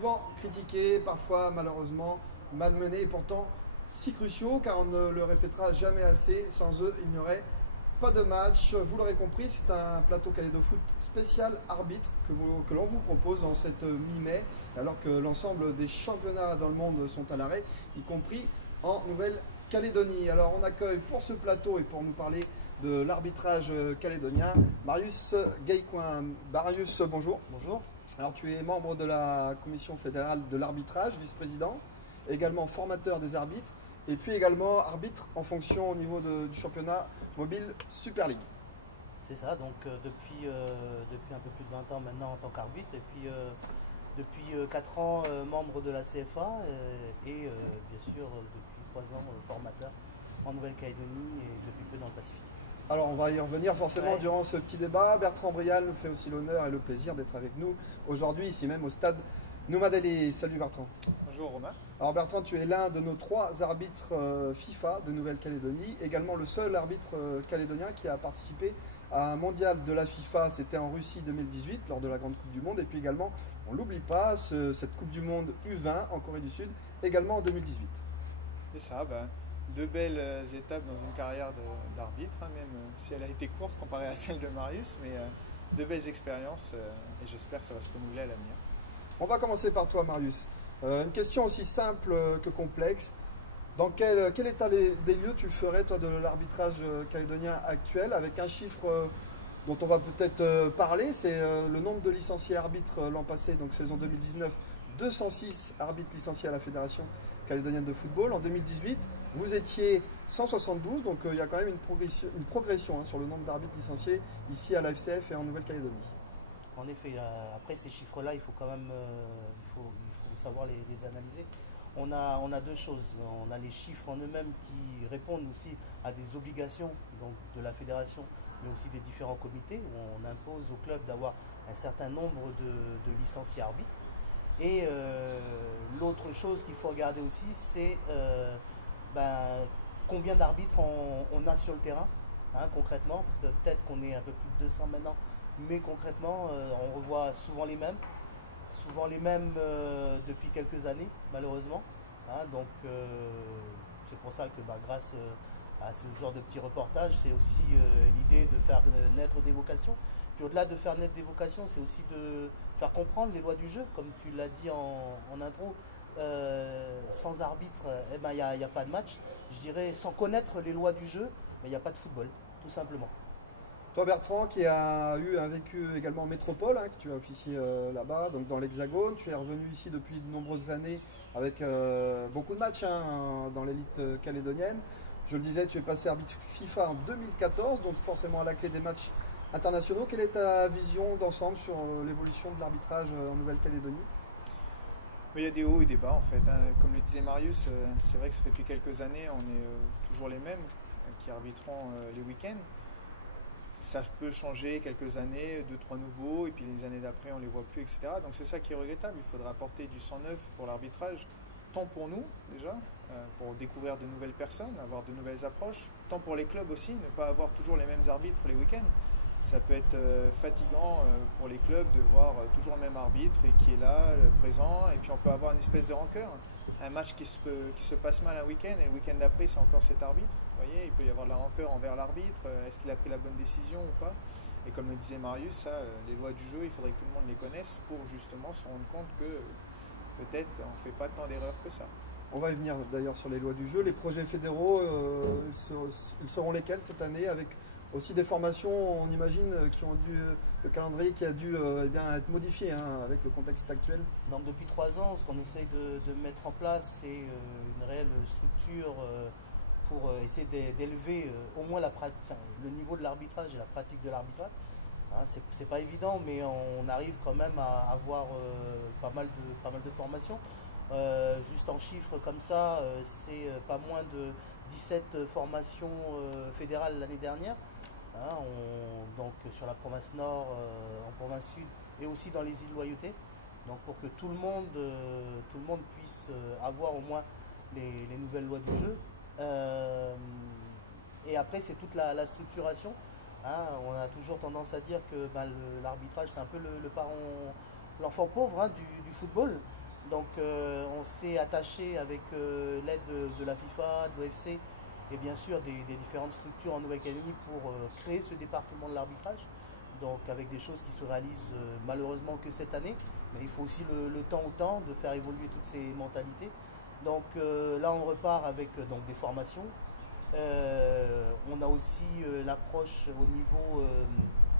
souvent critiqués, parfois malheureusement malmenés et pourtant si cruciaux car on ne le répétera jamais assez, sans eux il n'y aurait pas de match. Vous l'aurez compris, c'est un plateau Calédofoot spécial arbitre que l'on vous propose en cette mi-mai, alors que l'ensemble des championnats dans le monde sont à l'arrêt, y compris en Nouvelle-Calédonie. Alors on accueille pour ce plateau et pour nous parler de l'arbitrage calédonien, Marius Gaïcoin. Marius, bonjour. Bonjour. Alors tu es membre de la Commission fédérale de l'arbitrage, vice-président, également formateur des arbitres, et puis également arbitre en fonction au niveau du championnat mobile Super League. C'est ça, donc depuis un peu plus de 20 ans maintenant en tant qu'arbitre, et puis depuis 4 ans membre de la CFA, et bien sûr depuis 3 ans formateur en Nouvelle-Calédonie et depuis peu dans le Pacifique. Alors on va y revenir forcément durant ce petit débat. Bertrand Brial nous fait aussi l'honneur et le plaisir d'être avec nous aujourd'hui, ici même au stade Noumadélé. Salut Bertrand. Bonjour Romain. Alors Bertrand, tu es l'un de nos 3 arbitres FIFA de Nouvelle-Calédonie, également le seul arbitre calédonien qui a participé à un mondial de la FIFA, c'était en Russie 2018 lors de la Grande Coupe du Monde, et puis également, on ne l'oublie pas, cette Coupe du Monde U20 en Corée du Sud, également en 2018. C'est ça, 2 belles étapes dans une carrière d'arbitre, même si elle a été courte comparée à celle de Marius, mais 2 belles expériences et j'espère que ça va se renouveler à l'avenir. On va commencer par toi Marius. Une question aussi simple que complexe. Dans quel état des lieux tu ferais toi de l'arbitrage calédonien actuel, avec un chiffre dont on va peut-être parler, c'est le nombre de licenciés arbitres l'an passé, donc saison 2019, 206 arbitres licenciés à la Fédération calédonienne de football. En 2018, vous étiez 172, donc il y a quand même une progression sur le nombre d'arbitres licenciés ici à la FCF et en Nouvelle-Calédonie. En effet, après ces chiffres-là, il faut quand même il faut savoir les analyser. On a 2 choses. On a les chiffres en eux-mêmes qui répondent aussi à des obligations donc, de la fédération, mais aussi des différents comités, où on impose au club d'avoir un certain nombre de licenciés arbitres. Et l'autre chose qu'il faut regarder aussi, c'est combien d'arbitres on a sur le terrain, concrètement, parce que peut-être qu'on est un peu plus de 200 maintenant, mais concrètement, on revoit souvent les mêmes depuis quelques années, malheureusement. Donc c'est pour ça que grâce à ce genre de petits reportages, c'est aussi l'idée de faire naître des vocations. Puis au-delà de faire naître des vocations, c'est aussi de faire comprendre les lois du jeu, comme tu l'as dit en intro. Sans arbitre, il n'y a pas de match. Je dirais, sans connaître les lois du jeu, il n'y a pas de football, tout simplement. Toi Bertrand, qui a eu un vécu également en métropole, que tu as officié là-bas, donc dans l'Hexagone, tu es revenu ici depuis de nombreuses années avec beaucoup de matchs dans l'élite calédonienne. Je le disais, tu es passé arbitre FIFA en 2014, donc forcément à la clé des matchs internationaux. Quelle est ta vision d'ensemble sur l'évolution de l'arbitrage en Nouvelle-Calédonie? Il y a des hauts et des bas en fait. Comme le disait Marius, c'est vrai que ça fait depuis quelques années, on est toujours les mêmes qui arbitront les week-ends. Ça peut changer quelques années, 2-3 nouveaux, et puis les années d'après on ne les voit plus, etc. Donc c'est ça qui est regrettable, il faudra apporter du sang neuf pour l'arbitrage, tant pour nous déjà, pour découvrir de nouvelles personnes, avoir de nouvelles approches, tant pour les clubs aussi, ne pas avoir toujours les mêmes arbitres les week-ends. Ça peut être fatigant pour les clubs de voir toujours le même arbitre et qui est là, présent, et puis on peut avoir une espèce de rancœur. Un match qui se passe mal un week-end et le week-end d'après c'est encore cet arbitre. Vous voyez, il peut y avoir de la rancœur envers l'arbitre, est-ce qu'il a pris la bonne décision ou pas? Et comme le disait Marius, les lois du jeu, il faudrait que tout le monde les connaisse pour justement se rendre compte que peut-être on ne fait pas tant d'erreurs que ça. On va y venir d'ailleurs sur les lois du jeu. Les projets fédéraux, ils seront lesquels cette année, avec aussi des formations, on imagine, le calendrier qui a dû être modifié avec le contexte actuel. Donc depuis 3 ans, ce qu'on essaye de mettre en place, c'est une réelle structure pour essayer d'élever au moins le niveau de l'arbitrage et la pratique de l'arbitrage. C'est pas évident, mais on arrive quand même à avoir pas mal de formations. Juste en chiffres comme ça, c'est pas moins de 17 formations fédérales l'année dernière. Donc sur la province nord, en province sud et aussi dans les îles Loyauté. Donc pour que tout le monde puisse avoir au moins les nouvelles lois du jeu. Et après c'est toute la structuration. On a toujours tendance à dire que l'arbitrage c'est un peu le parent, l'enfant pauvre du football. Donc on s'est attaché avec l'aide de la FIFA, de l'OFC et bien sûr des différentes structures en Nouvelle-Calédonie pour créer ce département de l'arbitrage. Donc avec des choses qui se réalisent malheureusement que cette année, mais il faut aussi le temps au temps de faire évoluer toutes ces mentalités. Donc là on repart avec donc, des formations. On a aussi l'approche au niveau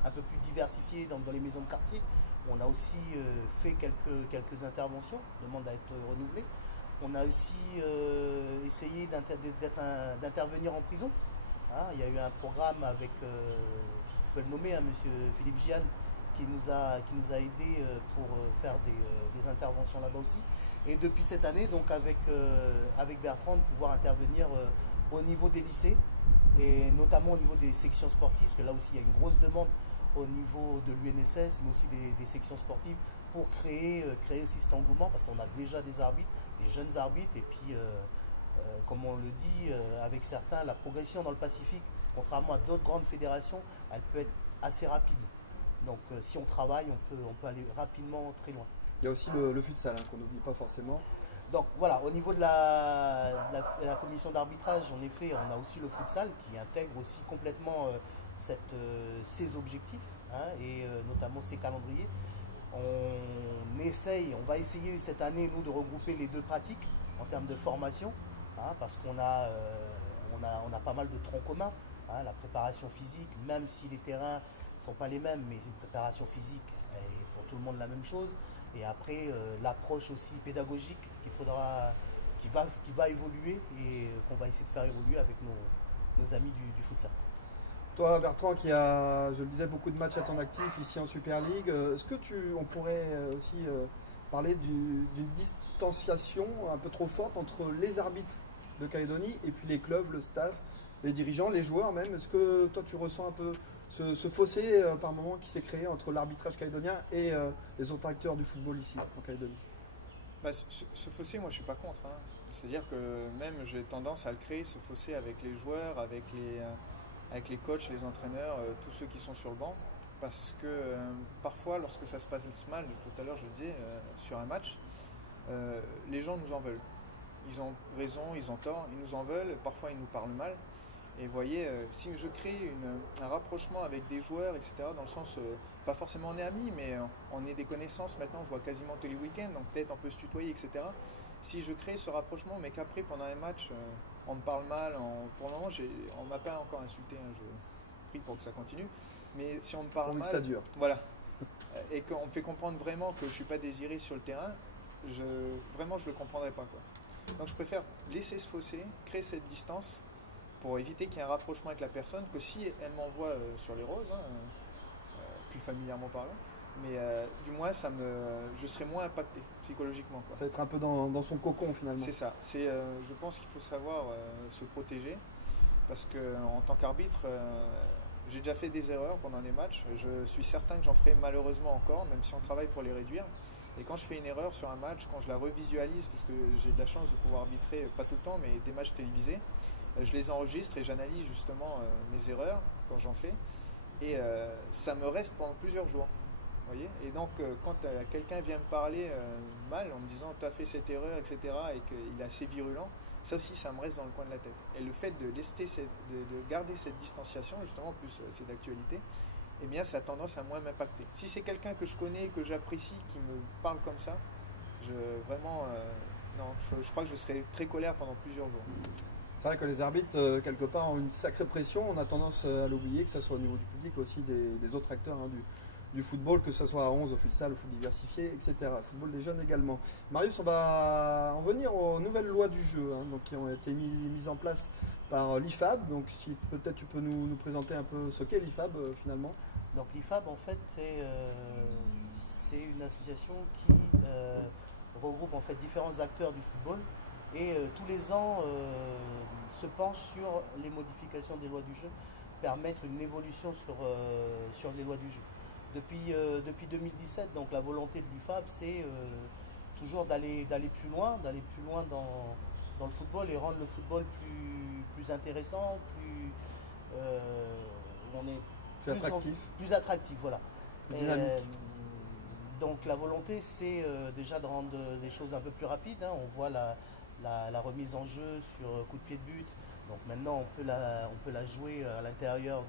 un peu plus diversifié dans les maisons de quartier. On a aussi fait quelques interventions, demande à être renouvelées. On a aussi essayé d'intervenir en prison. Hein, il y a eu un programme avec, on peut le nommer, hein, monsieur Philippe Gianne, qui nous a aidés pour faire des interventions là-bas aussi. Et depuis cette année, donc avec Bertrand, de pouvoir intervenir au niveau des lycées et notamment au niveau des sections sportives, parce que là aussi il y a une grosse demande au niveau de l'UNSS, mais aussi des sections sportives pour créer aussi cet engouement, parce qu'on a déjà des arbitres, des jeunes arbitres, et puis comme on le dit avec certains, la progression dans le Pacifique, contrairement à d'autres grandes fédérations, elle peut être assez rapide. Donc si on travaille, on peut aller rapidement très loin. Il y a aussi le futsal hein, qu'on n'oublie pas forcément. Donc voilà, au niveau de la commission d'arbitrage, en effet, on a aussi le futsal qui intègre aussi complètement ces objectifs hein, et notamment ces calendriers. On va essayer cette année, nous, de regrouper les deux pratiques en termes de formation, hein, parce qu'on a pas mal de troncs communs. Hein, la préparation physique, même si les terrains ne sont pas les mêmes, mais une préparation physique est pour tout le monde la même chose. Et après, l'approche aussi pédagogique qui va évoluer et qu'on va essayer de faire évoluer avec nos amis du futsal. Toi, Bertrand, qui a, je le disais, beaucoup de matchs à ton actif ici en Super League, est-ce que on pourrait aussi parler d'une distanciation un peu trop forte entre les arbitres de Calédonie et puis les clubs, le staff, les dirigeants, les joueurs même? Est-ce que toi, tu ressens un peu ce fossé par moment qui s'est créé entre l'arbitrage calédonien et les autres acteurs du football ici en Calédonie? Bah, ce fossé, moi je suis pas contre. Hein. C'est-à-dire que même j'ai tendance à le créer, ce fossé avec les joueurs, avec les coachs, les entraîneurs, tous ceux qui sont sur le banc. Parce que parfois, lorsque ça se passe mal, tout à l'heure je le disais, sur un match, les gens nous en veulent. Ils ont raison, ils ont tort, ils nous en veulent, parfois ils nous parlent mal. Et vous voyez, si je crée un rapprochement avec des joueurs, etc., dans le sens, pas forcément on est amis, mais on est des connaissances maintenant, on se voit quasiment tous les week-ends, donc peut-être on peut se tutoyer, etc. Si je crée ce rapprochement, mais qu'après, pendant un match, on me parle mal, pour le moment, on ne m'a pas encore insulté, hein, je prie pour que ça continue, mais si on me parle mal, ça dure. Voilà, et qu'on me fait comprendre vraiment que je ne suis pas désiré sur le terrain, vraiment, je ne le comprendrai pas, quoi. Donc je préfère laisser ce fossé, créer cette distance, pour éviter qu'il y ait un rapprochement avec la personne, que si elle m'envoie sur les roses, hein, plus familièrement parlant, mais du moins je serai moins impacté psychologiquement, quoi. Ça va être un peu dans son cocon finalement. C'est ça, je pense qu'il faut savoir se protéger, parce qu'en tant qu'arbitre, j'ai déjà fait des erreurs pendant des matchs, je suis certain que j'en ferai malheureusement encore, même si on travaille pour les réduire. Et quand je fais une erreur sur un match, quand je la revisualise, parce que j'ai de la chance de pouvoir arbitrer, pas tout le temps, mais des matchs télévisés, je les enregistre et j'analyse justement mes erreurs quand j'en fais. Et ça me reste pendant plusieurs jours. Voyez, et donc quand quelqu'un vient me parler mal en me disant tu as fait cette erreur, etc., et qu'il est assez virulent, ça aussi ça me reste dans le coin de la tête. Et le fait de garder cette distanciation, justement, en plus c'est d'actualité, eh bien ça a tendance à moins m'impacter. Si c'est quelqu'un que je connais, que j'apprécie, qui me parle comme ça, je crois que je serai très colère pendant plusieurs jours. C'est vrai que les arbitres, quelque part, ont une sacrée pression. On a tendance à l'oublier, que ce soit au niveau du public, aussi des autres acteurs hein, du football, que ce soit à 11, au futsal, au foot diversifié, etc. Le football des jeunes également. Marius, on va en venir aux nouvelles lois du jeu hein, donc, qui ont été mises en place par l'IFAB. Donc, si peut-être tu peux nous présenter un peu ce qu'est l'IFAB finalement. Donc, l'IFAB, en fait, c'est une association qui regroupe en fait différents acteurs du football. Et tous les ans se penche sur les modifications des lois du jeu, permettre une évolution sur les lois du jeu. Depuis 2017, donc la volonté de l'IFAB, c'est toujours d'aller plus loin dans le football et rendre le football plus intéressant, plus attractif. Plus attractif, voilà. Plus dynamique. Donc la volonté, c'est déjà de rendre les choses un peu plus rapides, hein. On voit la remise en jeu sur coup de pied de but. Donc maintenant, on peut la jouer à l'intérieur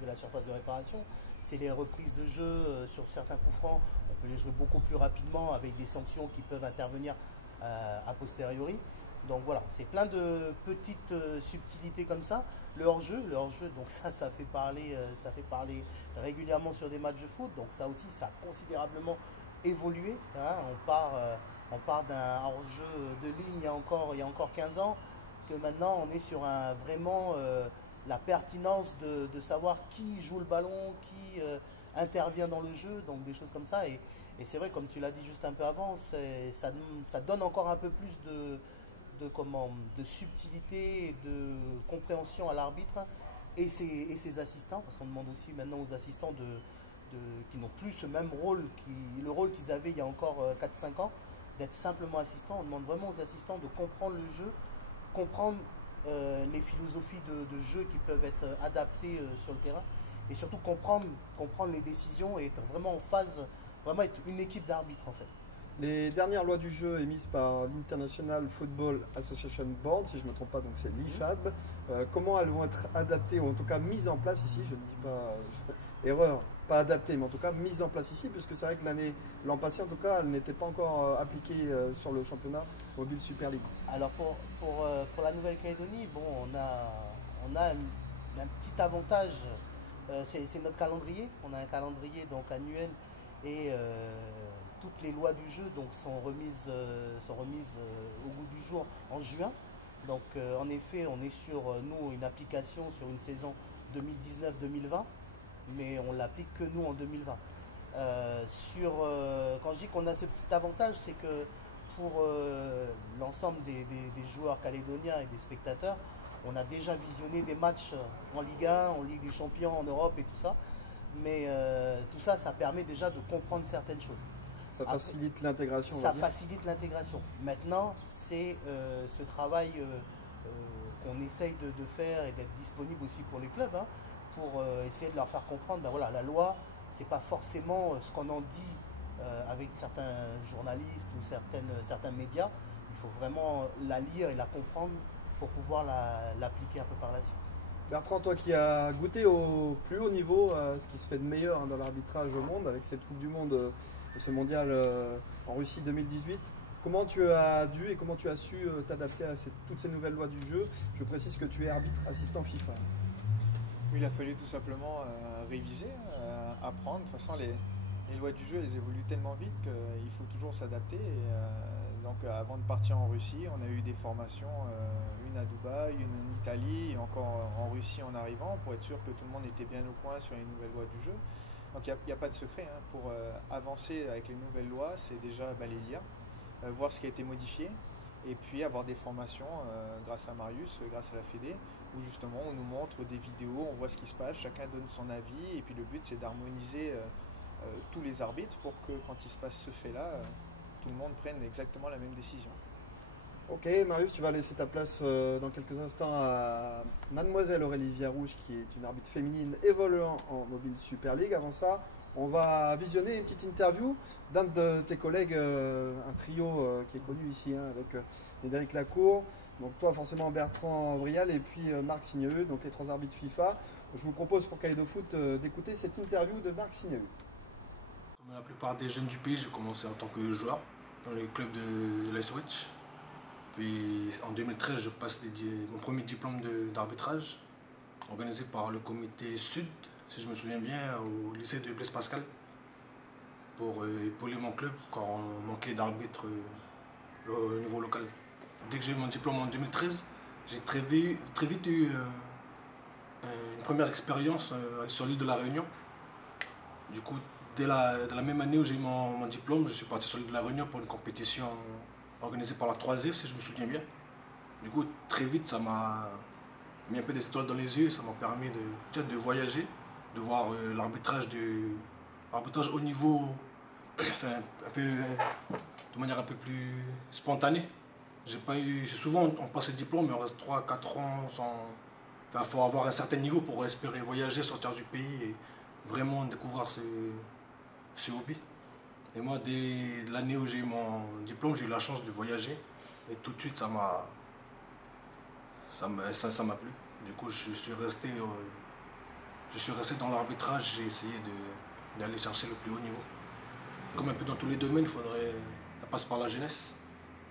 de la surface de réparation. C'est les reprises de jeu sur certains coups francs. On peut les jouer beaucoup plus rapidement avec des sanctions qui peuvent intervenir a posteriori. Donc voilà, c'est plein de petites subtilités comme ça. Le hors-jeu, donc ça fait parler régulièrement sur des matchs de foot. Donc ça aussi, ça a considérablement évolué, hein. On part d'un hors-jeu de ligne il y a encore 15 ans, que maintenant on est sur vraiment la pertinence de savoir qui joue le ballon, qui intervient dans le jeu, donc des choses comme ça. Et c'est vrai, comme tu l'as dit juste un peu avant, ça donne encore un peu plus de subtilité et de compréhension à l'arbitre et ses assistants, parce qu'on demande aussi maintenant aux assistants qui n'ont plus ce même rôle, le rôle qu'ils avaient il y a encore 4-5 ans, d'être simplement assistants. On demande vraiment aux assistants de comprendre le jeu, comprendre les philosophies de jeu qui peuvent être adaptées sur le terrain, et surtout comprendre les décisions et être vraiment en phase, vraiment être une équipe d'arbitres en fait. Les dernières lois du jeu émises par l'International Football Association Board, si je ne me trompe pas, donc c'est l'IFAB, comment elles vont être adaptées, ou en tout cas mises en place ici, je ne dis pas erreur, pas adaptées, mais en tout cas mises en place ici, puisque c'est vrai que l'an passé en tout cas, elles n'étaient pas encore appliquées sur le championnat mobile Super League. Alors pour la Nouvelle-Calédonie, bon, on a un petit avantage, c'est notre calendrier. On a un calendrier donc annuel et toutes les lois du jeu donc, sont remises au goût du jour en juin. Donc en effet, on est sur nous une application sur une saison 2019-2020, mais on l'applique que nous en 2020. Quand je dis qu'on a ce petit avantage, c'est que pour l'ensemble des joueurs calédoniens et des spectateurs, on a déjà visionné des matchs en Ligue 1, en Ligue des Champions, en Europe et tout ça. Mais tout ça, ça permet déjà de comprendre certaines choses. Ça facilite l'intégration. Ça facilite l'intégration. Maintenant, c'est ce travail qu'on essaye de faire et d'être disponible aussi pour les clubs, hein, pour essayer de leur faire comprendre, ben voilà, la loi, c'est pas forcément ce qu'on en dit avec certains journalistes ou certains médias. Il faut vraiment la lire et la comprendre pour pouvoir l'appliquer un peu par la suite. Bertrand, toi qui as goûté au plus haut niveau ce qui se fait de meilleur dans l'arbitrage au monde, avec cette Coupe du Monde et ce mondial en Russie 2018, comment tu as dû et comment tu as su t'adapter à toutes ces nouvelles lois du jeu? Je précise que tu es arbitre assistant FIFA. Oui, il a fallu tout simplement réviser, apprendre. De toute façon, les lois du jeu, elles évoluent tellement vite qu'il faut toujours s'adapter. Donc avant de partir en Russie, on a eu des formations, une à Dubaï, une en Italie et encore en Russie en arrivant, pour être sûr que tout le monde était bien au point sur les nouvelles lois du jeu. Donc il n'y a pas de secret, hein. Pour avancer avec les nouvelles lois, c'est déjà les lire, voir ce qui a été modifié, et puis avoir des formations grâce à Marius, grâce à la Fédé, où justement on nous montre des vidéos, on voit ce qui se passe, chacun donne son avis, et puis le but c'est d'harmoniser tous les arbitres pour que quand il se passe ce fait-là, tout le monde prenne exactement la même décision. Ok, Marius, tu vas laisser ta place dans quelques instants à Mademoiselle Aurélie Viarouge, qui est une arbitre féminine évoluant en Mobile Super League. Avant ça, on va visionner une petite interview d'un de tes collègues, un trio qui est connu ici, hein, avec Médéric Lacour, donc toi forcément Bertrand Brial et puis Marc Signeux, donc les trois arbitres FIFA. Je vous propose pour Kaleido Foot d'écouter cette interview de Marc Signeux. Comme la plupart des jeunes du pays, j'ai commencé en tant que joueur dans les clubs de l'Icewatch. Puis en 2013, je passe mon premier diplôme d'arbitrage, organisé par le comité Sud, si je me souviens bien, au lycée de Blaise Pascal, pour épauler mon club quand on manquait d'arbitres au niveau local. Dès que j'ai eu mon diplôme en 2013, j'ai très vite eu une première expérience sur l'île de la Réunion. Du coup, dès la même année où j'ai eu mon diplôme, je suis parti sur l'île de la Réunion pour une compétition organisée par la 3F, si je me souviens bien. Du coup, très vite, ça m'a mis un peu des étoiles dans les yeux, ça m'a permis de voyager, de voir l'arbitrage au niveau, enfin, de manière un peu plus spontanée. Souvent on passe le diplôme, mais on reste 3-4 ans sans. Enfin, faut avoir un certain niveau pour espérer voyager, sortir du pays et vraiment découvrir ce hobby. Et moi, dès l'année où j'ai eu mon diplôme, j'ai eu la chance de voyager. Et tout de suite, ça m'a plu. Du coup, je suis resté dans l'arbitrage. J'ai essayé d'aller chercher le plus haut niveau. Comme un peu dans tous les domaines, ça passe par la jeunesse.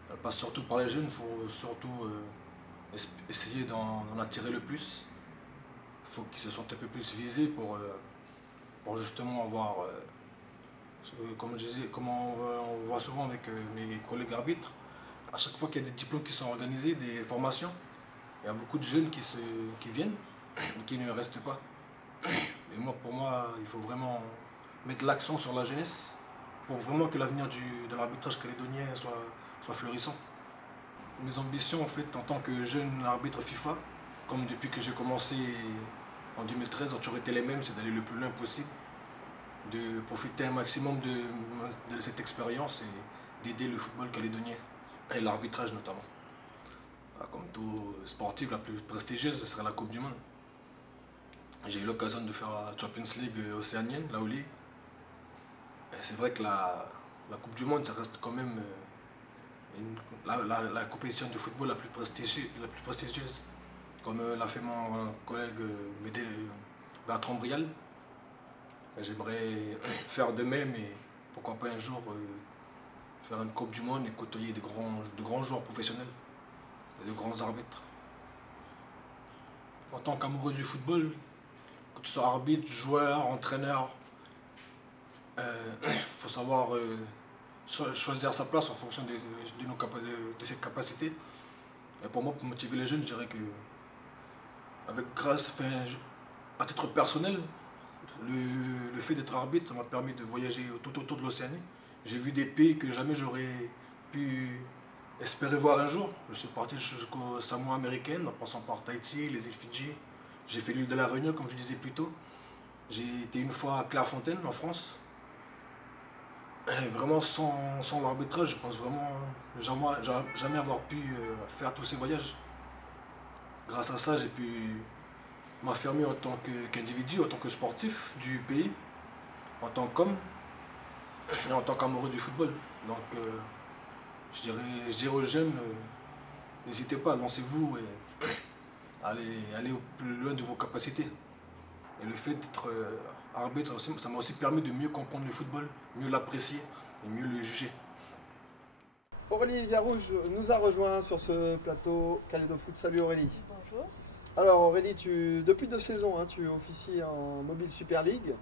Ça passe surtout par les jeunes. Il faut surtout essayer d'en attirer le plus. Il faut qu'ils se sentent un peu plus visés pour justement avoir, comme je disais, comme on voit souvent avec mes collègues arbitres, à chaque fois qu'il y a des diplômes qui sont organisés, des formations, il y a beaucoup de jeunes qui viennent et qui ne restent pas. Et moi, pour moi, il faut vraiment mettre l'accent sur la jeunesse pour vraiment que l'avenir de l'arbitrage calédonien soit florissant. Mes ambitions, en fait, en tant que jeune arbitre FIFA, comme depuis que j'ai commencé en 2013, ont toujours été les mêmes, c'est d'aller le plus loin possible, de profiter un maximum de cette expérience et d'aider le football calédonien, et l'arbitrage notamment. Comme tout sportif, la plus prestigieuse, ce serait la Coupe du Monde. J'ai eu l'occasion de faire la Champions League océanienne, la O-League. Et c'est vrai que la Coupe du Monde, ça reste quand même la compétition de football la plus prestigieuse. Comme l'a fait mon collègue Bertrand Brial. J'aimerais faire de même et pourquoi pas un jour faire une Coupe du Monde et côtoyer de grands joueurs professionnels et de grands arbitres. En tant qu'amoureux du football, que tu sois arbitre, joueur, entraîneur, faut savoir choisir sa place en fonction de ses capacités. Et pour moi, pour motiver les jeunes, je dirais que à titre personnel, le fait d'être arbitre, ça m'a permis de voyager tout autour de l'Océanie. J'ai vu des pays que jamais j'aurais pu espérer voir un jour. Je suis parti jusqu'aux Samoa américaines, en passant par Tahiti, les îles Fidji. J'ai fait l'île de la Réunion, comme je disais plus tôt. J'ai été une fois à Clairefontaine, en France. Et vraiment, sans l'arbitrage, je pense vraiment jamais avoir pu faire tous ces voyages. Grâce à ça, j'ai pu m'affirmer en tant qu'individu, en tant que sportif du pays, en tant qu'homme et en tant qu'amoureux du football. Donc, je dirais aux jeunes, n'hésitez pas, lancez-vous et allez au plus loin de vos capacités. Et le fait d'être arbitre, ça m'a aussi permis de mieux comprendre le football, mieux l'apprécier et mieux le juger. Aurélie Garouge nous a rejoint sur ce plateau Calédo Foot. Salut Aurélie. Bonjour. Alors Aurélie, depuis 2 saisons, tu officies en Mobile Super League.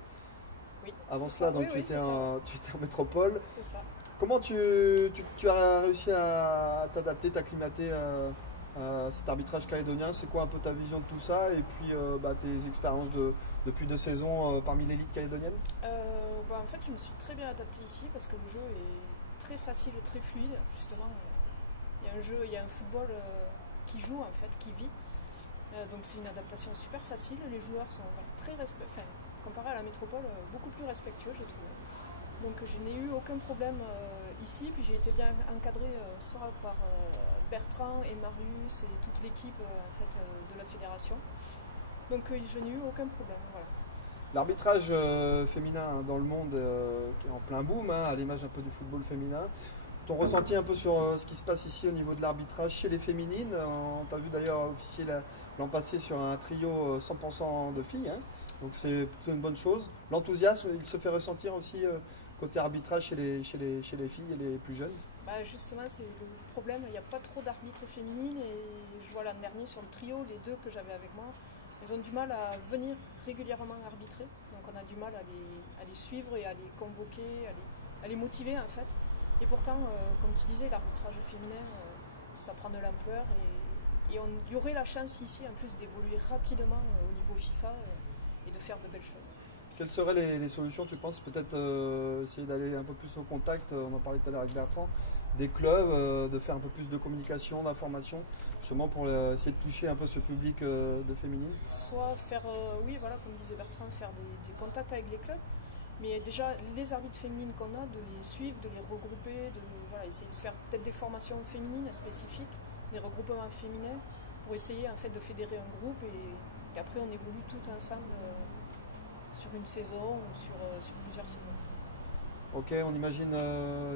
Oui. Avant cela, donc, tu étais en métropole. C'est ça. Comment tu as réussi à t'adapter, t'acclimater à cet arbitrage calédonien? C'est quoi un peu ta vision de tout ça? Et puis tes expériences depuis 2 saisons parmi l'élite calédonienne? En fait, je me suis très bien adaptée ici parce que le jeu est très facile et très fluide. Justement, il y a un football qui joue, en fait, qui vit. Donc c'est une adaptation super facile. Les joueurs sont très comparé à la métropole, beaucoup plus respectueux, j'ai trouvé. Donc je n'ai eu aucun problème ici, puis j'ai été bien encadré soit par Bertrand et Marius et toute l'équipe de la fédération. Donc je n'ai eu aucun problème. Voilà. L'arbitrage féminin dans le monde qui est en plein boom, à l'image un peu du football féminin. Ton ressenti un peu sur ce qui se passe ici au niveau de l'arbitrage chez les féminines? On t'a vu d'ailleurs officier l'an passé sur un trio 100% de filles, hein. Donc c'est plutôt une bonne chose. L'enthousiasme, il se fait ressentir aussi côté arbitrage chez les filles et les plus jeunes? Justement, c'est le problème, il n'y a pas trop d'arbitres féminines et je vois l'an dernier sur le trio, les 2 que j'avais avec moi, elles ont du mal à venir régulièrement arbitrer. Donc on a du mal à les suivre et à les convoquer, à les motiver en fait. Et pourtant, comme tu disais, l'arbitrage féminin, ça prend de l'ampleur et il y aurait la chance ici en plus d'évoluer rapidement au niveau FIFA et de faire de belles choses. Quelles seraient les solutions, tu penses? Peut-être essayer d'aller un peu plus au contact, on en parlait tout à l'heure avec Bertrand, des clubs, de faire un peu plus de communication, d'information, justement pour essayer de toucher un peu ce public de féminines? Soit faire, comme disait Bertrand, faire des contacts avec les clubs, mais déjà les arbitres féminines qu'on a, de les suivre, de les regrouper, essayer de faire peut-être des formations féminines spécifiques, des regroupements féminins, pour essayer en fait de fédérer un groupe et qu'après on évolue tout ensemble sur une saison ou sur plusieurs saisons. Ok, on imagine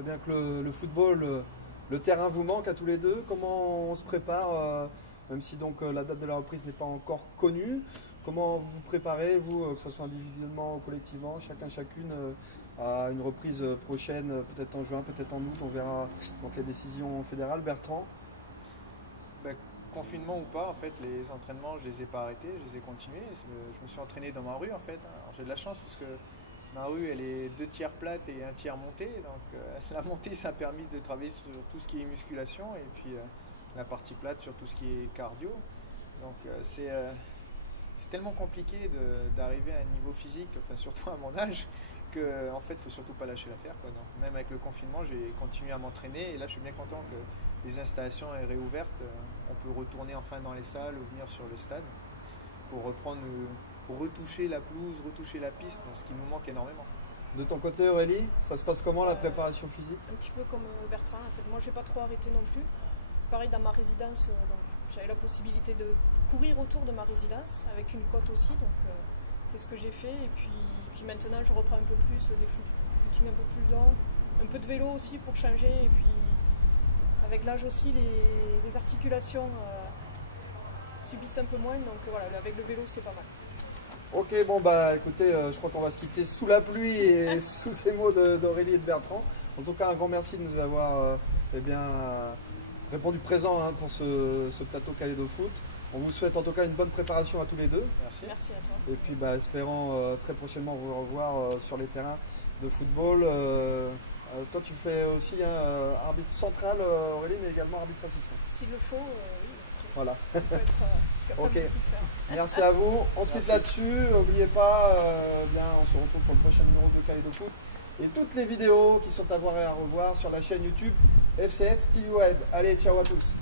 bien que le football, le terrain vous manque à tous les deux. Comment on se prépare, même si donc la date de la reprise n'est pas encore connue, comment vous vous préparez, vous, que ce soit individuellement ou collectivement, chacun, chacune, à une reprise prochaine, peut-être en juin, peut-être en août, on verra donc les décisions fédérales. Bertrand? Ben, confinement ou pas, en fait, les entraînements, je les ai pas arrêtés, je les ai continués. Je me suis entraîné dans ma rue, en fait. Alors, j'ai de la chance parce que ma rue, elle est 2 tiers plate et 1 tiers montée. Donc, la montée, ça a permis de travailler sur tout ce qui est musculation et puis la partie plate sur tout ce qui est cardio. Donc, c'est tellement compliqué d'arriver à un niveau physique, enfin, surtout à mon âge, qu'en fait, il ne faut surtout pas lâcher l'affaire, quoi. Donc, même avec le confinement, j'ai continué à m'entraîner et là, je suis bien content que les installations aient réouvertes. On peut retourner enfin dans les salles ou venir sur le stade pour reprendre, pour retoucher la pelouse, retoucher la piste, ce qui nous manque énormément. De ton côté, Aurélie, ça se passe comment la préparation physique? Un petit peu comme Bertrand, en fait. Moi, j'ai pas trop arrêté non plus. C'est pareil dans ma résidence, donc j'avais la possibilité de courir autour de ma résidence avec une côte aussi, donc c'est ce que j'ai fait. Et puis maintenant, je reprends un peu plus des footings un peu plus longs, un peu de vélo aussi pour changer. Et puis avec l'âge aussi, les articulations subissent un peu moins, donc voilà, avec le vélo, c'est pas mal. Ok, bon bah écoutez, je crois qu'on va se quitter sous la pluie et sous ces mots d'Aurélie et de Bertrand. En tout cas, un grand merci de nous avoir répondu présent pour ce plateau Kalédo Foot. On vous souhaite en tout cas une bonne préparation à tous les deux. Merci. Merci à toi. Et puis espérons très prochainement vous revoir sur les terrains de football. Toi tu fais aussi arbitre central, Aurélie, mais également arbitre assistant. S'il le faut, oui. Voilà. On peut être capable Ok. de tout faire. Merci à vous. On se quitte là-dessus. N'oubliez pas, on se retrouve pour le prochain numéro de Kalédo Foot. Et toutes les vidéos qui sont à voir et à revoir sur la chaîne YouTube FCF TV Web. Allez, ciao à tous.